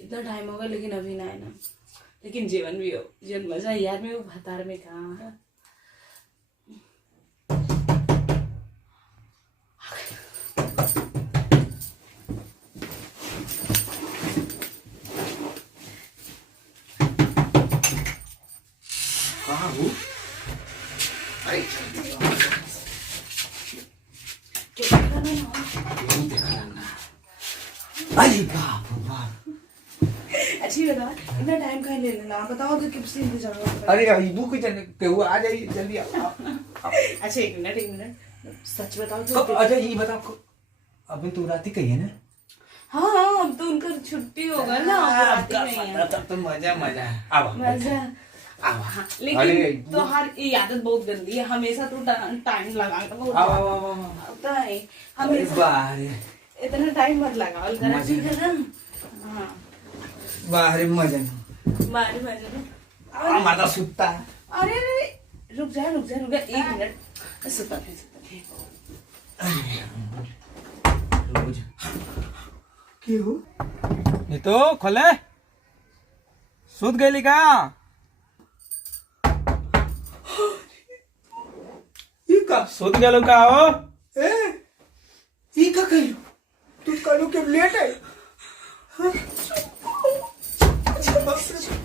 इतना टाइम होगा लेकिन अभी ना है ना। लेकिन जीवन भी हो, जीवन मजा है यार। मैं वो भतार में कहाँ है। कहाँ हूँ? अरे अरे बाप रे बाप। अच्छी बता, इतना टाइम कहाँ ले लेना, बताओ तो किस इंतजार हो। अरे अबू को केहू आ जाइए जल्दी आओ। अच्छा एक मिनट सच बताओ तो। अच्छा ये बताओ अभी तू रात ही कही है ना? हाँ अब तो उनका छुट्टी होगा ना, अब रात में है। तब तो मजा है। अब मजा। हाँ, लेकिन तो हर ये आदत बहुत गंदी है, हमेशा तो टाइम लगा होता है हमेशा। इतना टाइम मत लगाओ जरा, ठीक है ना? हाँ बाहर मजा माता सुत्ता। अरे रुक जा एक मिनट। सुता थे रोज क्यों ये तो खोले सुत गई का? सुत गलो का हो? का कहियो तू कलू के लेट है।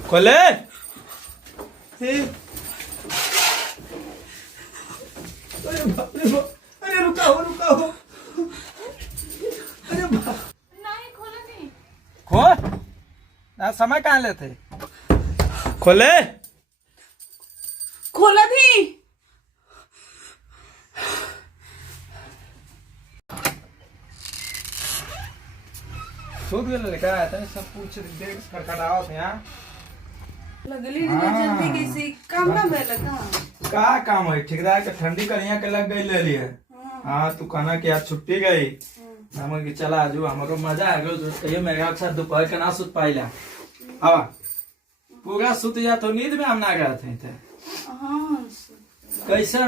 खोले अरे बाप रे बाप। अरे रुका हो अरे बाप नहीं खोला नहीं। ना समय कहाँ लेते खोले खोला थी। सूद गए लेकर आया था सब पूछ देख खड़खड़ाओ थे यहाँ लगली जल्दी कैसे काम ना भेल का काम है ठेकेदार के ठंडी करिया के लग गई ले लिए। हाँ तू कहना कि आज छुट्टी गई हम कि चला आजू हमारो मजा आ गयो कहियो मेरा साथ दोपहर के ना सुत पाइला हवा पूरा सुत जा तो नींद में हम ना गए थे। कैसा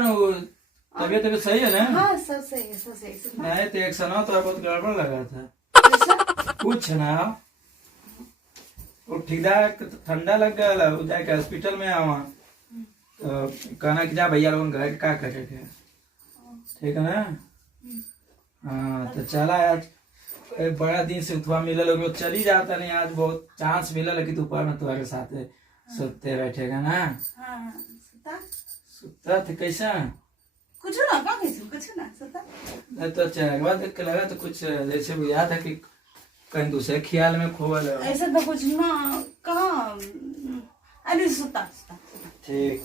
तबियत सही है ना? हाँ सब सही है। नहीं तो एक सना तो बहुत गड़बड़ लगा था कुछ ना वो ठेकेदार ठंडा लग गया वो जाके हॉस्पिटल में आवा तो कहना कि जा भैया लोग घर का करे थे ठीक है ना? हाँ तो चला आज एक बड़ा दिन से उठवा मिला लोग चली जाता नहीं आज बहुत चांस मिला लेकिन दोपहर में तुम्हारे साथ सोते बैठेगा ना? सुता थे कैसा कुछ ना सुता नहीं तो चेहरा देख के लगा तो कुछ जैसे बुझा था कि कहीं दूसरे ख्याल में खोल ऐसा तो कुछ ना कहाँ। अरे सुता ठीक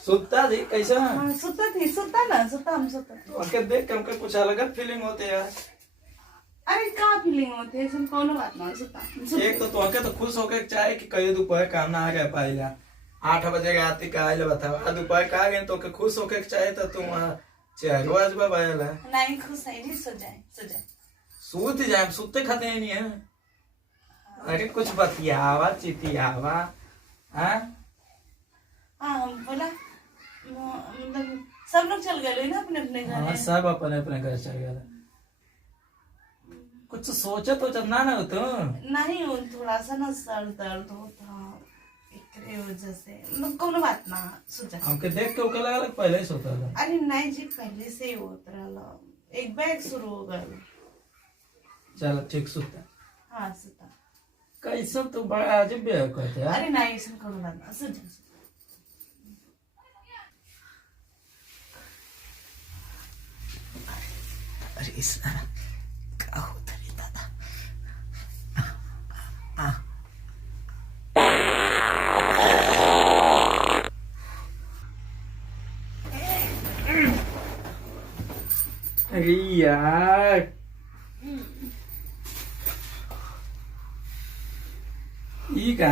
सुता थी कैसा? हाँ, सुता हम तो देख के हमको कुछ अलग फीलिंग होते यार। अरे का फीलिंग होते है कौन बात ना सुता। एक तो तो खुश होकर चाहे कि कहीं दोपहर काम ना आ गया पाइला 8 बजे आती का आइले बताओ दोपहर का आ गए तो खुश होकर चाहे तो तुम चेहरा आज बाबा नहीं खुश है नहीं सो जाए सूत जाए सूते खाते नहीं है। अरे कुछ बतियावा चितियावा। हाँ हम बोला मतलब सब लोग चल गए ना अपने अपने घर। सब अपने घर चल गए कुछ सोचा तो चलना ना तो नहीं थोड़ा सा ना सर दर्द होता वजह से मतलब कोनो बात ना सोचा हमके देख के ओके लगा पहले ही सोता था। अरे नहीं जी पहले से ही होता रहा एक बैग शुरू हो गया। चलो ठीक सुता। हाँ सुता कैसा तो बड़ा अजीब कहते हैं। अरे नहीं ऐसा कोनो बात ना सोचा अरे इस क्या होता है दादा? अरे यार ये क्या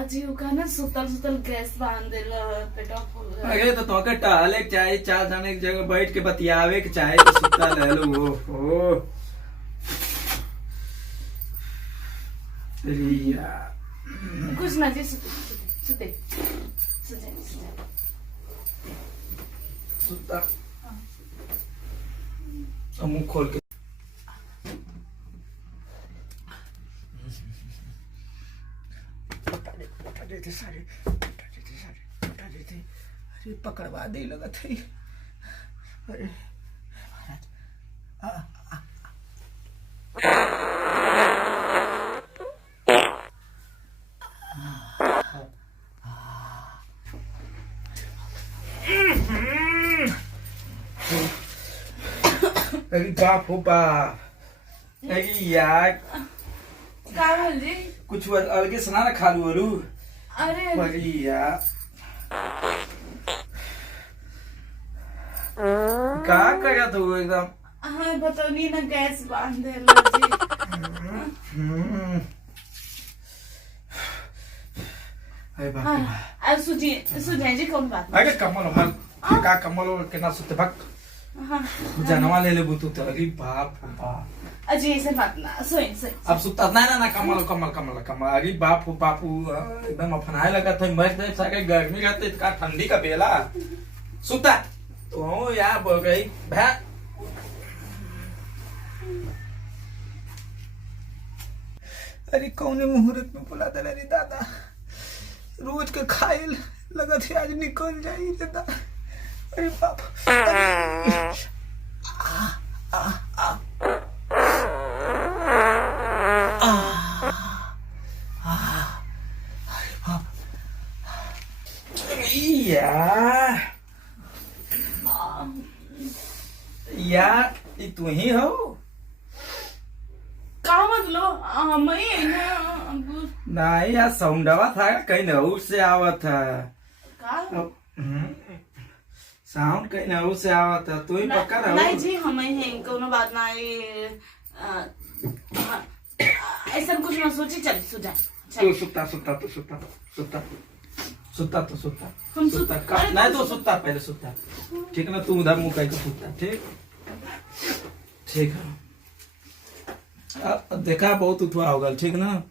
अजीब का ना सुतल गैस बांध देला पेटा फूल गया। अरे तो तोके टहले के चाहे 4 जने की जगह बैठ के बतियावे के चाहे तो सुता ले लो। ओ अरे यार कुछ ना जी सुते सुता अब मुंह खोल के अरे पकड़वा दे लगा थे। अरे अरे बाप हो बाप, अरे यार का बोल जी? कुछ अलगे सुना ना खालू वालू। अरे अरे यार का करा तू एकदम। हाँ बताओ नहीं ना, गैस बांध दे लो जी। अरे बाप हाँ रे बाप। अब सुझे जी कौन बात अरे कमल मल का कमल के ना सुते भक्त हाँ जनवा ले ले बुतू तो। अरे बाप रे बाप, अजी ऐसे बात ना सोई सोई अब सुता ना ना ना कमल कमल कमल कमल। अरे बाप हो बापू, एकदम अपनाए लगा था। मर दे सारे गर्मी रहते का ठंडी का बेला सुता तो यार बोल गई भै। अरे कौन मुहूर्त में बुला दे रे दादा, रोज के खाइल लगा थे आज निकल जाई रे दादा। अरे बाप यार ये तू ही हो? का मतलब हम ही है ना नहीं यार साउंडवा था कहीं नहू से आवत था। का साउंड कहीं नहू से आवत था, तू ही पक्का रहो। नहीं जी हम ही हैं, कोनो बात ना है। ऐसा कुछ ना सोची, चल सुझा तू सुता सुता तू सुता सुता सुता तो सुता हम सुता सुता नहीं तो सुता पहले सुता, ठीक ना? तू उधर मुंह कह के सुता, ठीक ठीक है। अब देखा बहुत उठवा होगा, ठीक ना?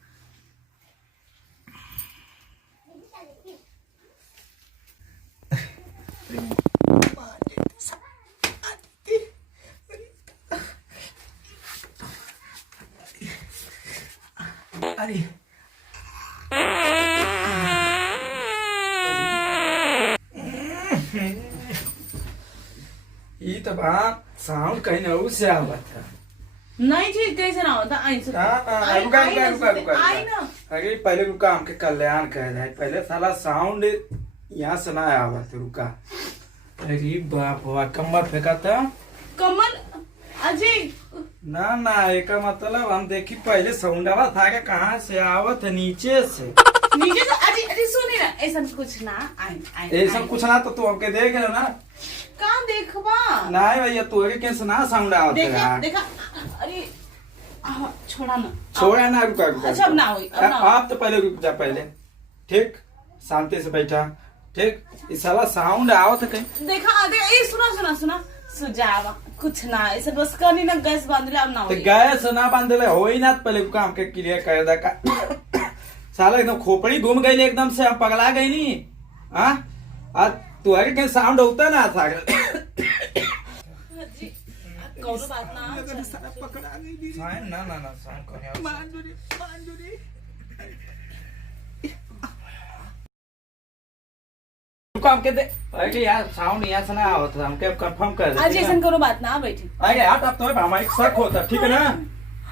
अरे ये तो बात साउंड कहीं ना उससे आवत था। नहीं जी कैसे ना होता आई ना ना रुका रुका रुका रुका आई ना। अरे पहले रुका, हमके कल्याण कह रहा है पहले। साला साउंड यहाँ से ना आवत, रुका। अरे बाप रे, कमर फेंका था कमल अजी ना ना, एक मतलब हम देखी पहले साउंड आवा था कि कहाँ से आवत है, नीचे से। नीचे से अजी अजी सुनी ना, ऐसा कुछ ना आई आई ऐसा कुछ ना तो तू हमके देख रहे हो ना? कहाँ देखबा नहीं भैया तोरे के से ना साउंड आवत देखा है। देखा। अरे छोड़ा ना छोड़ा ना, रुका रुका। अच्छा अब ना हुई, अब ना हुई। आप तो पहले रुक जा, पहले ठीक शांति से बैठा, ठीक। इस साला साउंड आवत है कहीं। देखा आगे ये सुना सुना सुना सुझावा कुछ ना ऐसे बस करनी ना, गैस बांध ले अब ना तो हुई। गैस ना बांधले हो ही ना, पहले रुका हमके क्लियर कर दा का। साला एकदम खोपड़ी घूम गई एकदम से, हम पगला गई नी। हाँ आज तुम्हारे कहीं साउंड होता ना था। कौनो बात ना सारा पकड़ा गई ना ना ना साउंड कौन मांजुरी मांजुरी। रुको हमके दे, अरे यार साउंड यहाँ से ना आवत था, हमके कंफर्म कर दे। आज ऐसा करो बात ना बैठी। अरे यार अब तो हमारे शक होता, ठीक है ना?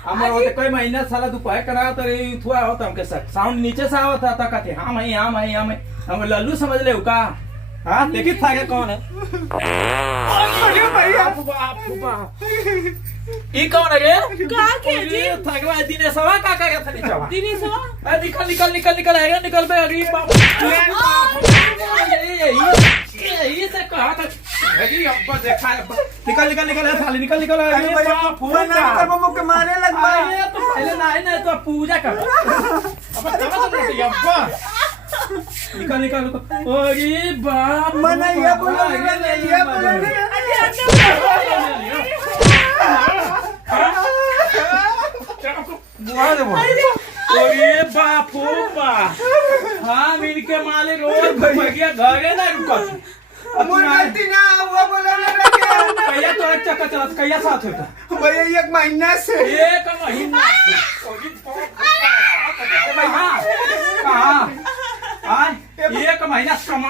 हमारे होते कोई महीना साला दोपहर करा तो थुआ होता हमके शक। साउंड नीचे से आवत था, कहते हाँ मैं हाँ मैं हाँ मैं, हम लल्लू समझ ले का। हाँ देखी था क्या कौन है? ये कौन है रे? का के जी? थगवा दिनेशवा का क्या था नीचवा? दिनेशवा निकल निकल निकल निकल आएगा, निकल बे। अरे बाप ये से कहा था। अरे अब्बा देखा है, निकल निकल निकल साले, निकल निकल। अरे बाप फूल ना कर बमो के मारे लग भाई। ये तो पहले ना है ना, तो पूजा कर। अब तब तो नहीं अब्बा निकल निकल। अरे बाप मना ये बोलो ये बोलो। अरे बाप हो बाप, हाँ मिलके मालिक रोज भैया घरे ना रुका। भैया तो ट्रक चक्का चलाता कैया साथ होता भैया 1 महीना से। 1 महीना हाँ कहाँ 1 महीना कमा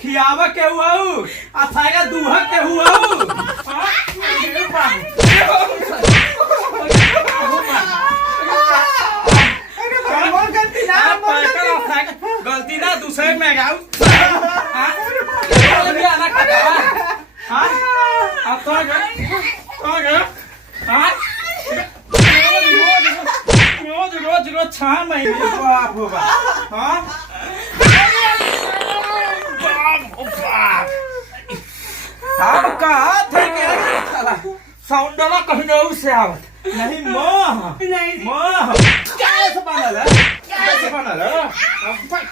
खियावा के हुआ अथाया दूहा के हुआ गलती ना दूसरे में गाऊ रोज 6 महीने बाप हो बाप हाँ आप कहा थे क्या साउंडवा कहीं से आवत नहीं मोह कैसे बनल है कैसे बनल है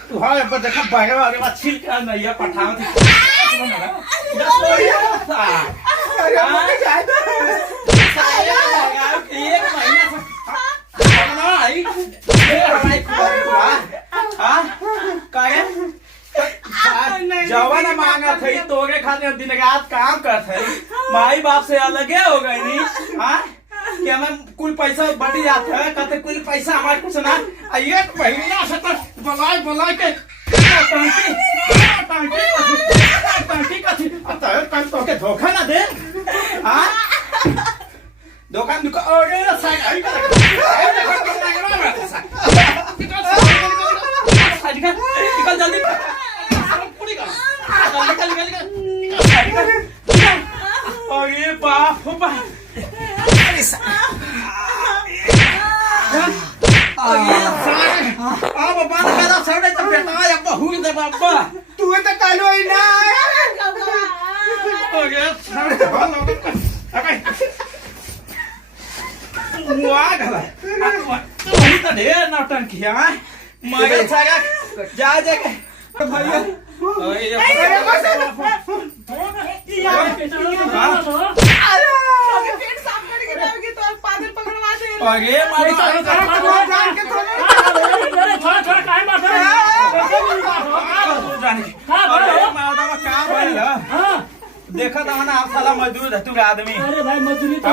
तू हाय पर देखा बागे वाले बात छिल के नहीं है पठाव थी कैसे बनल है अरे मत जाए सारे लगा 1 महीना से ना आई हां काहे जवान मांगा थी तोरे खातिर दिन रात काम करत है माई बाप से अलगे हो गई नी हाँ कि हमें कुल पैसा बढ़ी जाता है कहते कुल पैसा हमारे कुछ ना 1 महीना से तो बुलाए के टांकी धोखा ना दे हाँ दुकान निकल जल्दी अरे बाप तू तो कालो ही ना ढेर नौटंकी है मगर जा जाके भैया देखा था ना आप साला मजदूर धतूर आदमी अरे भाई मजदूरी तो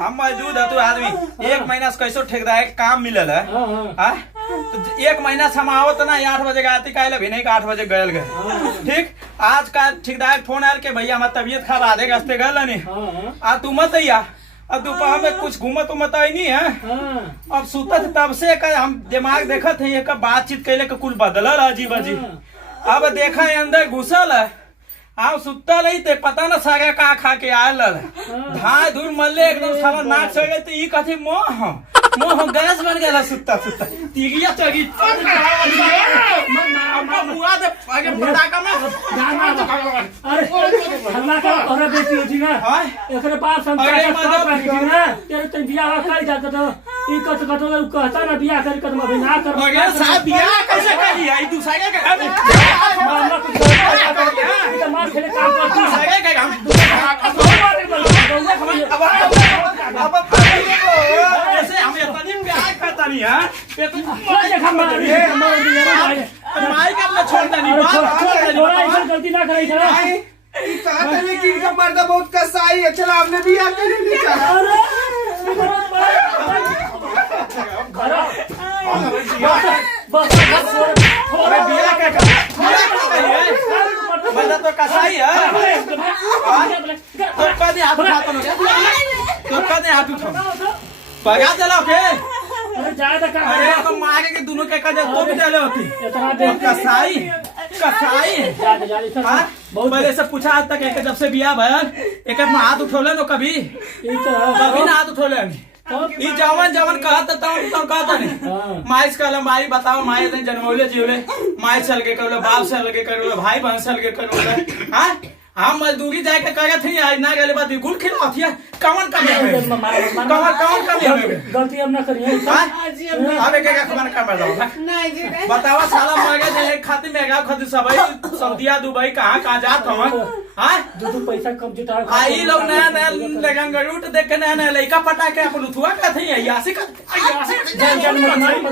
हम मजदूर धतूर आदमी 1 महीना से कैसो ठेकेदार काम मिलल है तो 1 महीना से हम आवत ना 8 बजे आती कहले भी नहीं 8 बजे गए ठीक आज का ठेकेदार फोन आयल के भैया हमारी तबीयत खराब आधे रास्ते गए नहीं आ तू मत अइया अब दोपहर में कुछ घूमत उमत आई नहीं है अब सुतत तब से हम दिमाग देखत है एक बातचीत कैले के कुल बदलल अजीब अजीब अब देखा है अंदर घुसल है आप सुतता नहीं थे पता ना सारा का खा के आयल धाय धूल मल्ले एकदम सारा नाक चढ़ गए तो ई कथी मोह गैस बन गया सुतता सुतता तिगिया चढ़ी मुआ दे आगे पटाखा में अरे हल्ला का और बेटी होती ना एकरे बाप संस्कार सब रखी थी ना तेरे तो बियाह कर जात तो ई कत कहता ना बियाह कर कदम अभी ना कर मगर साहब बियाह कैसे करी आई दूसरे के घर में मामला कुछ तो मार खेले काम करता दूसरे के हम अब जैसे हम इतनी प्यार करता नहीं है देखा माई का अपना छोड़ता नहीं बात गलती ना करे चला कहते हैं कि इनका मर्द बहुत कसाई है चलो हमने भी आके नहीं चला अरे बिया क्या मर्द तो कसाई है तो कभी हाथ उठाता तो कभी हाथ उठा पगा चला के अरे ज्यादा का अरे तो मारे के दोनों के कदे तो भी चले होती कसाई बहुत पहले से पूछा आज तक एक जब से बिया भयल एक में हाथ उठोले नो कभी ना हाथ उठोले ई जवन कहत तो कहता नहीं माइस कहले माई बताओ माई ने जन्मौले जीवले माई चल के कहले बाप से अलगे करले भाई बहन से अलगे करले हां हम मजदूरी जाए के करे थे आज ना गले बात गुल खिलाओ थी कमन कम है कमन कम है गलती हम ना करिए जी अब अबे क्या कमन कम है नहीं जी नहीं। बतावा साला मगे दे खातिर में गा खातिर सब सऊदीया दुबई कहां जात हम हां जो पैसा कम जुटा आई लोग नया नया लगन रूट देख के नया नया लड़का पटा के अपन उठवा का थे यासी का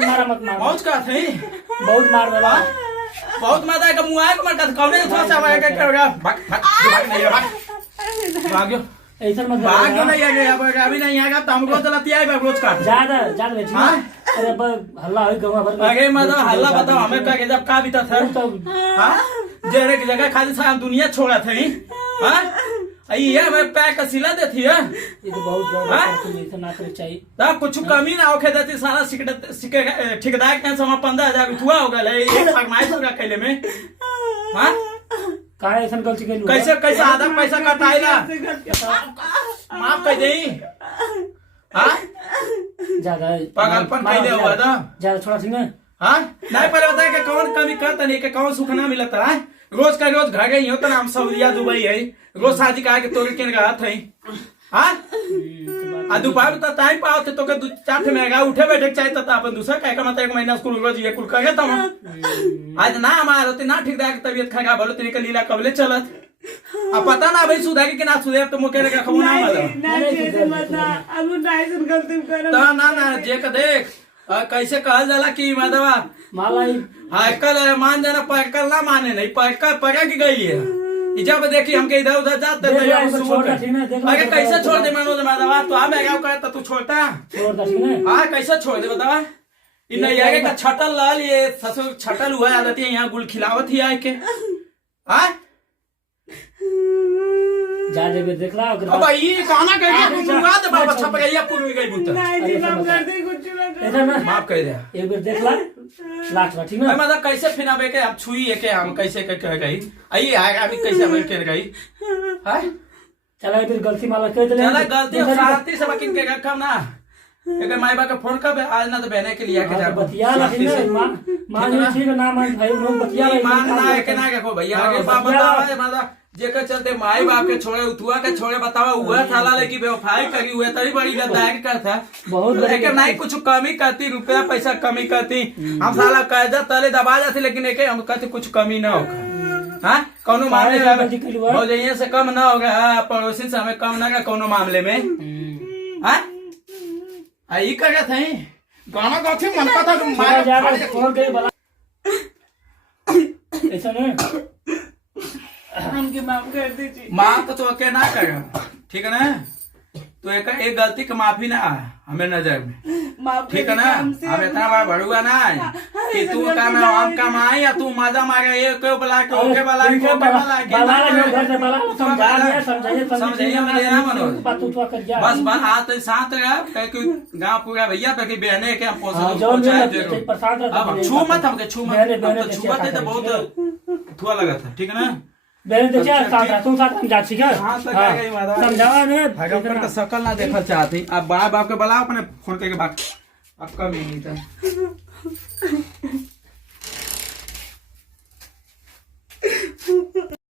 मारा मत मार मौज का थे बहुत मार देला बहुत मजा है मुंह आए मर का कौने थोड़ा सा आए के करेगा भाग नहीं भाग्यो ऐसा मत भाग्यो नहीं आएगा अब अभी नहीं आएगा तो हमको तो लतिया है रोज का ज्यादा ज्यादा बेची अरे हल्ला हो गवा भर आगे मतलब हल्ला बताओ हमें का जब का बीता था हां जेरे की जगह खाली सारा दुनिया छोड़ा थे हां ये मैं पैक सिला देती है ये तो बहुत ज्यादा ऐसा ना करे चाहिए ता कुछ कमी ना होखे देती सारा ठेकेदार के समा 15,000 रुपया हो गए एक फरमाइश होगा कैले में हां का ऐसा गलती के कैसे कैसे आधा पैसा कटाइला माफ कर देई हां ज्यादा पागलपन कैले हुआ था ज्यादा थोड़ा ठीक ना हां नहीं पहले बताए कि कौन कमी करता नहीं कि कौन सुख ना मिलता है रोज का रोज घर गई हो तो नाम सऊदीया दुबई है रोज शादी का के तोरे के गया थे हां आ दोपहर तक टाइम पाओ थे तो के 4 महंगा उठे बैठे चाहिए तो अपन दूसरा काय का मतलब एक महीना स्कूल रोज ये कुल करे तो आज ना हमार होती ना ठीक दाग तबीयत खराब बोलो तेरे के लीला कबले चलत अब पता ना भाई सुधारी के ना सुधे तो मुके का खबर ना मतलब ना जी मत अब नहीं सुन गलती कर तो ना जे का देख कैसे कहल जाला कि माधवा माला हाय कल मान जाना पैकल ना माने नहीं पैकल पड़ा की गई है जब देखी हमके इधर उधर जाते अरे कैसे छोड़ दे मानो माधवा तो आ मैं कहता तू छोड़ता हाँ कैसे छोड़ दे बतावा इन आगे का छटल लाल ये ससुर छटल हुआ आदत है यहाँ गुल खिलावत ही आए के हाँ जा देबे देखला अब ये गाना करके मुंगा दे बाबा छप गई पूरी गई बुत नहीं जी हम कर दे कुछ ऐसा ना माफ कर दे एक बार देखला लाख ठीक ना मतलब कैसे फिनाबे के हम छुई है के हम कैसे कह गई आई आएगा हम कैसे हम कर गई हां चला फिर गलती माला कह दे चला गलती शांति से बाकी के काम ना एक माई बा का फोन कर आज ना तो बहने के लिए के जा बतिया ना मान ठीक ना मान भाई लोग बतिया मान ना के ना को भैया आगे बाप बतावा मतलब जेकर चलते माई बाप के छोड़े उतुआ के छोड़े बतावा हुआ थाला लेकी बेवफाई करी हुए तरी बड़ी गद्दारी करता बहुत लेकिन नहीं कुछ कमी करती रुपया पैसा कमी करती हम साला कर्जा तले दबा जाती लेकिन एक हम कहते कुछ कमी ना होगा हाँ कौनो मामले में भौजैया से कम ना होगा पड़ोसी से हमें कम ना होगा कौनो मामले में हाँ ये कर रहे थे गाना गाते मन का था ऐसा नहीं हमके माफ कर दीजिए माफ तो के ना करेगा ठीक है ना तो एक गलती की माफी ना हमें नजर में माफ ठीक है ना हम इतना बड़ा भड़ुआ ना कि तू का मैं हम कमाए या तू मजा मारे ये क्यों बुला के ओके वाला को समझाइए मैं ना मनोज बस बात हाथ साथ रहा कि गांव पूरा भैया पे बहने के हम पहुंचाए अब छू मत हमके छू मत छुआ थे तो बहुत थुआ लगा था ठीक है ना बहन तो क्या साथ तुम साथ हम जा ठीक है समझावा ने भगवान का शकल ना देखल चाहती अब बड़ा बाप के बुलाओ अपने फोन करके बात अब कम नहीं था